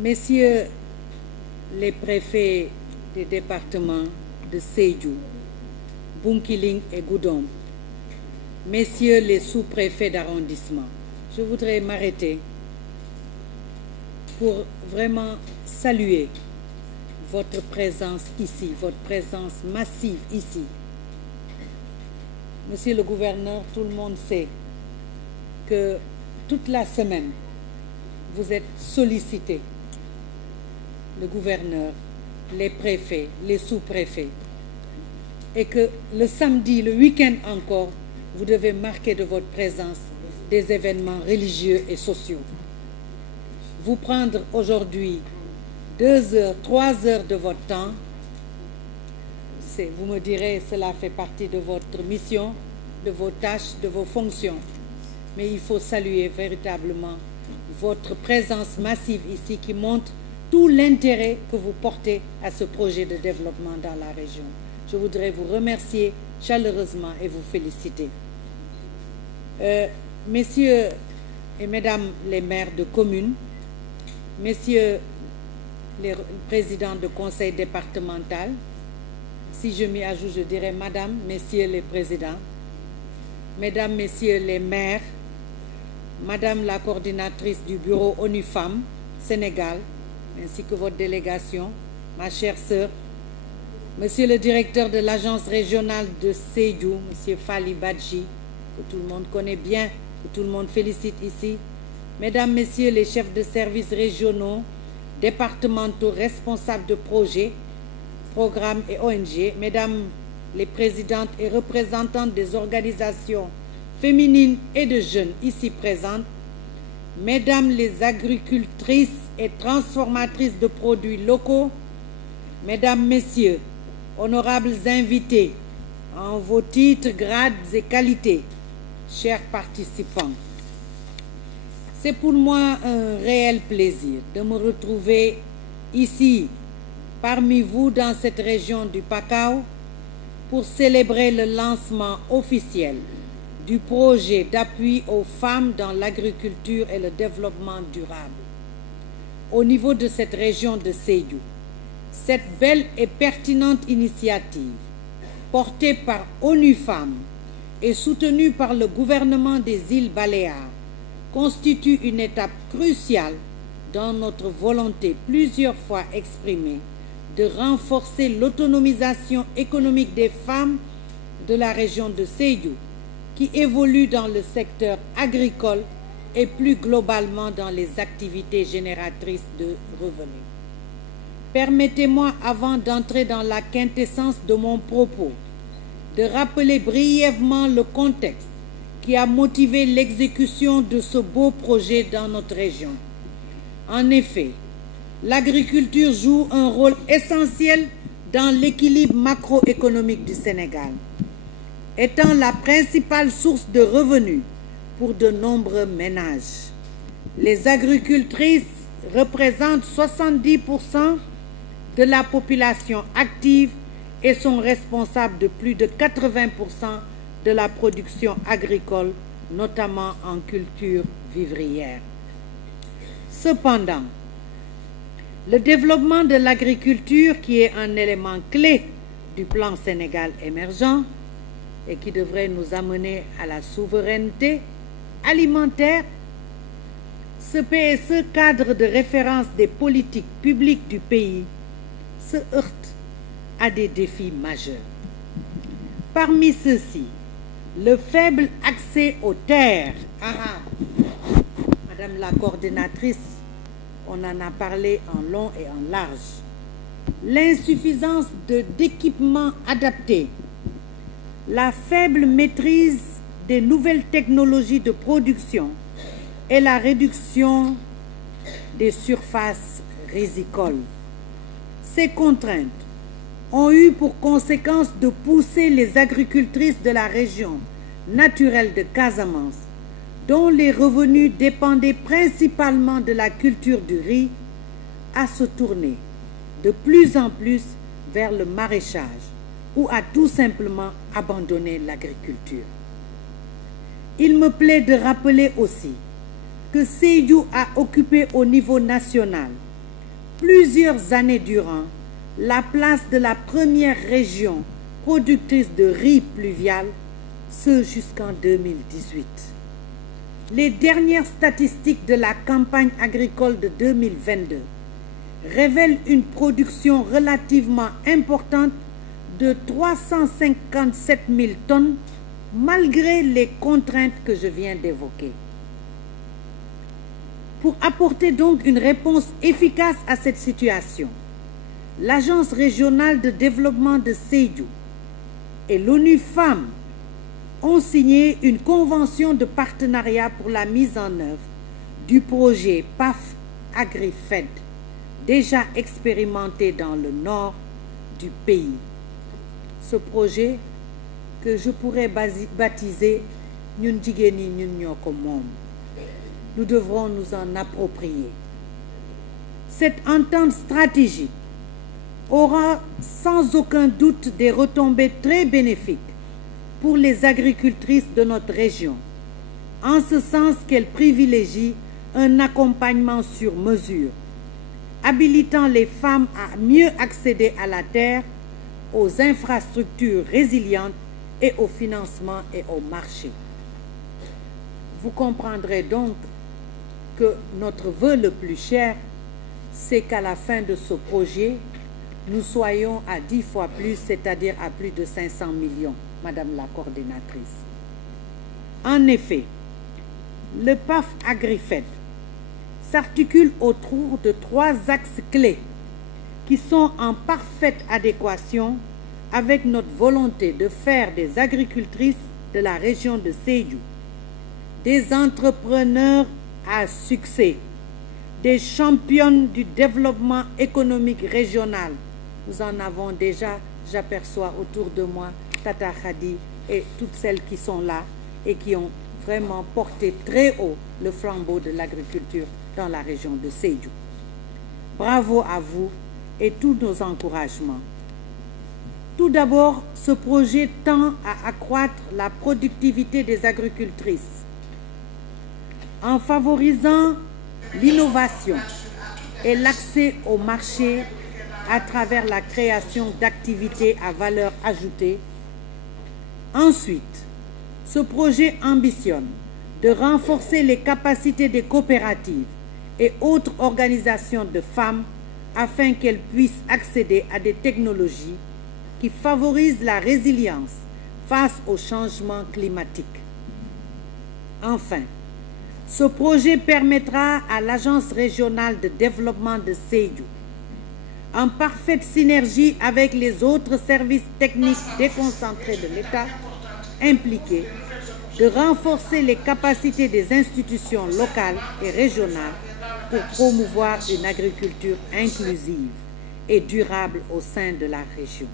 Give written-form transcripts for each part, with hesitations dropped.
Messieurs les préfets des départements de Sédhiou, Bounkiling et Goudomp, messieurs les sous-préfets d'arrondissement, je voudrais m'arrêter pour vraiment saluer votre présence ici, votre présence massive ici. Monsieur le gouverneur, tout le monde sait que toute la semaine, vous êtes sollicité. Le gouverneur, les préfets, les sous-préfets. Et que le samedi, le week-end encore, vous devez marquer de votre présence des événements religieux et sociaux. Vous prendre aujourd'hui 2 heures, 3 heures de votre temps, vous me direz, cela fait partie de votre mission, de vos tâches, de vos fonctions. Mais il faut saluer véritablement votre présence massive ici qui montre tout l'intérêt que vous portez à ce projet de développement dans la région. Je voudrais vous remercier chaleureusement et vous féliciter. Messieurs et mesdames les maires de communes, messieurs les présidents de conseil départemental, si je m'y ajoute, je dirais madame, messieurs les présidents, mesdames, messieurs les maires, madame la coordinatrice du bureau ONU Femmes Sénégal, ainsi que votre délégation, ma chère sœur, monsieur le directeur de l'agence régionale de Sédhiou, monsieur Fali Badji, que tout le monde connaît bien, que tout le monde félicite ici, mesdames, messieurs les chefs de services régionaux, départementaux, responsables de projets, programmes et ONG, mesdames les présidentes et représentantes des organisations féminines et de jeunes ici présentes, mesdames les agricultrices et transformatrices de produits locaux, mesdames, messieurs, honorables invités, en vos titres, grades et qualités, chers participants, c'est pour moi un réel plaisir de me retrouver ici, parmi vous, dans cette région du Pakao, pour célébrer le lancement officiel du projet d'appui aux femmes dans l'agriculture et le développement durable. Au niveau de cette région de Sédhiou, cette belle et pertinente initiative, portée par ONU Femmes et soutenue par le gouvernement des îles Baléares, constitue une étape cruciale dans notre volonté plusieurs fois exprimée de renforcer l'autonomisation économique des femmes de la région de Sédhiou, qui évolue dans le secteur agricole et plus globalement dans les activités génératrices de revenus. Permettez-moi, avant d'entrer dans la quintessence de mon propos, de rappeler brièvement le contexte qui a motivé l'exécution de ce beau projet dans notre région. En effet, l'agriculture joue un rôle essentiel dans l'équilibre macroéconomique du Sénégal, étant la principale source de revenus pour de nombreux ménages. Les agricultrices représentent 70% de la population active et sont responsables de plus de 80% de la production agricole, notamment en culture vivrière. Cependant, le développement de l'agriculture, qui est un élément clé du plan Sénégal émergent, et qui devrait nous amener à la souveraineté alimentaire, ce PSE, cadre de référence des politiques publiques du pays, se heurte à des défis majeurs. Parmi ceux-ci, le faible accès aux terres arables. Madame la coordinatrice, on en a parlé en long et en large. L'insuffisance d'équipements adaptés, la faible maîtrise des nouvelles technologies de production et la réduction des surfaces rizicoles. Ces contraintes ont eu pour conséquence de pousser les agricultrices de la région naturelle de Casamance, dont les revenus dépendaient principalement de la culture du riz, à se tourner de plus en plus vers le maraîchage ou à tout simplement abandonner l'agriculture. Il me plaît de rappeler aussi que Sédhiou a occupé au niveau national plusieurs années durant la place de la première région productrice de riz pluvial, ce jusqu'en 2018. Les dernières statistiques de la campagne agricole de 2022 révèlent une production relativement importante de 357 000 tonnes, malgré les contraintes que je viens d'évoquer. Pour apporter donc une réponse efficace à cette situation, l'Agence régionale de développement de Sédhiou et l'ONU Femmes ont signé une convention de partenariat pour la mise en œuvre du projet PAF AgriFed, déjà expérimenté dans le nord du pays. Ce projet que je pourrais baptiser « Ñun jigéen ñi ñun ñoo ko moom ». Nous devrons nous en approprier. Cette entente stratégique aura sans aucun doute des retombées très bénéfiques pour les agricultrices de notre région, en ce sens qu'elle privilégie un accompagnement sur mesure, habilitant les femmes à mieux accéder à la terre, aux infrastructures résilientes et au financement et au marché. Vous comprendrez donc que notre vœu le plus cher, c'est qu'à la fin de ce projet, nous soyons à 10 fois plus, c'est-à-dire à plus de 500 millions, Madame la coordinatrice. En effet, le PAF AgriFed s'articule autour de 3 axes clés qui sont en parfaite adéquation avec notre volonté de faire des agricultrices de la région de Sédhiou des entrepreneurs à succès, des championnes du développement économique régional. Nous en avons déjà, j'aperçois autour de moi Tata Khadi et toutes celles qui sont là et qui ont vraiment porté très haut le flambeau de l'agriculture dans la région de Sédhiou. Bravo à vous et tous nos encouragements. Tout d'abord, ce projet tend à accroître la productivité des agricultrices en favorisant l'innovation et l'accès au marché à travers la création d'activités à valeur ajoutée. Ensuite, ce projet ambitionne de renforcer les capacités des coopératives et autres organisations de femmes afin qu'elles puissent accéder à des technologies qui favorisent la résilience face au changement climatique. Enfin, ce projet permettra à l'Agence régionale de développement de Sédhiou, en parfaite synergie avec les autres services techniques déconcentrés de l'État impliqués, de renforcer les capacités des institutions locales et régionales pour promouvoir une agriculture inclusive et durable au sein de la région.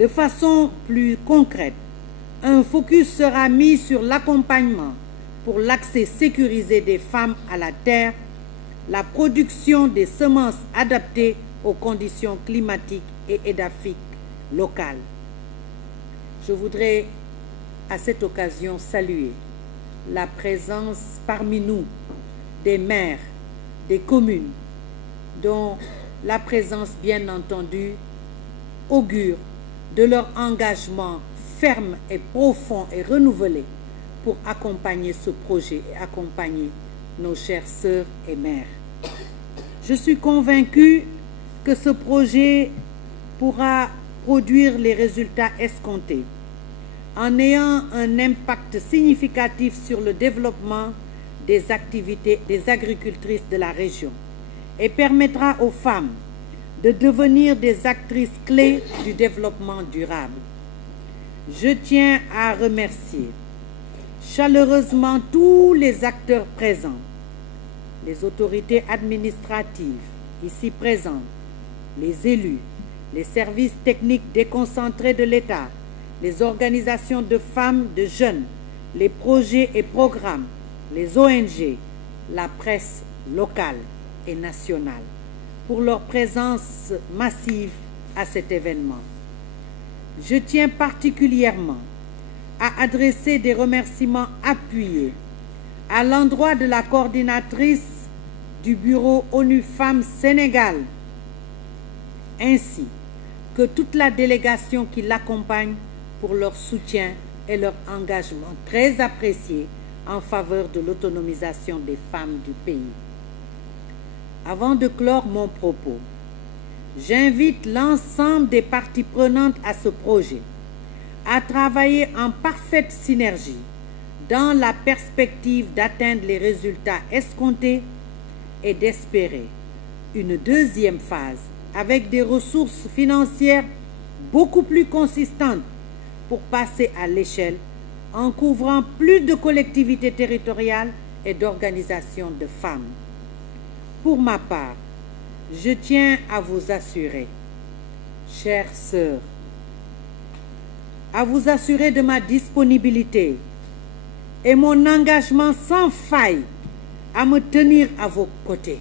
De façon plus concrète, un focus sera mis sur l'accompagnement pour l'accès sécurisé des femmes à la terre, la production des semences adaptées aux conditions climatiques et édaphiques locales. Je voudrais à cette occasion saluer la présence parmi nous des maires, des communes, dont la présence, bien entendu, augure de leur engagement ferme et profond et renouvelé pour accompagner ce projet et accompagner nos chères sœurs et mères. Je suis convaincue que ce projet pourra produire les résultats escomptés en ayant un impact significatif sur le développement des activités des agricultrices de la région et permettra aux femmes de devenir des actrices clés du développement durable. Je tiens à remercier chaleureusement tous les acteurs présents, les autorités administratives ici présentes, les élus, les services techniques déconcentrés de l'État, les organisations de femmes, de jeunes, les projets et programmes, les ONG, la presse locale et nationale, pour leur présence massive à cet événement. Je tiens particulièrement à adresser des remerciements appuyés à l'endroit de la coordinatrice du bureau ONU Femmes Sénégal, ainsi que toute la délégation qui l'accompagne pour leur soutien et leur engagement très apprécié en faveur de l'autonomisation des femmes du pays. Avant de clore mon propos, j'invite l'ensemble des parties prenantes à ce projet à travailler en parfaite synergie dans la perspective d'atteindre les résultats escomptés et d'espérer une deuxième phase avec des ressources financières beaucoup plus consistantes pour passer à l'échelle en couvrant plus de collectivités territoriales et d'organisations de femmes. Pour ma part, je tiens à vous assurer, chères sœurs, à vous assurer de ma disponibilité et mon engagement sans faille à me tenir à vos côtés,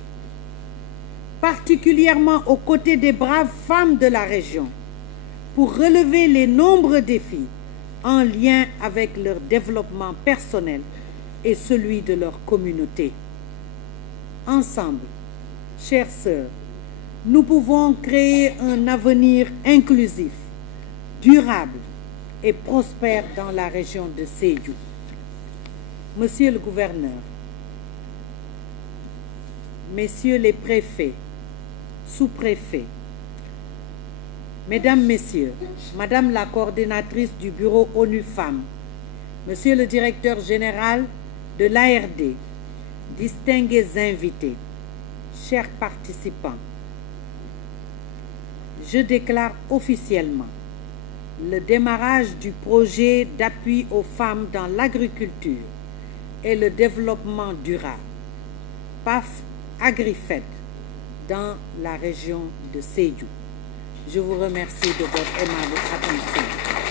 particulièrement aux côtés des braves femmes de la région, pour relever les nombreux défis en lien avec leur développement personnel et celui de leur communauté. Ensemble, chères sœurs, nous pouvons créer un avenir inclusif, durable et prospère dans la région de Sédhiou. Monsieur le gouverneur, messieurs les préfets, sous-préfets, mesdames, messieurs, madame la coordinatrice du bureau ONU Femmes, monsieur le directeur général de l'ARD, distingués invités, chers participants, je déclare officiellement le démarrage du projet d'appui aux femmes dans l'agriculture et le développement durable, PAF AgriFed, dans la région de Sédhiou. Je vous remercie de votre aimable attention.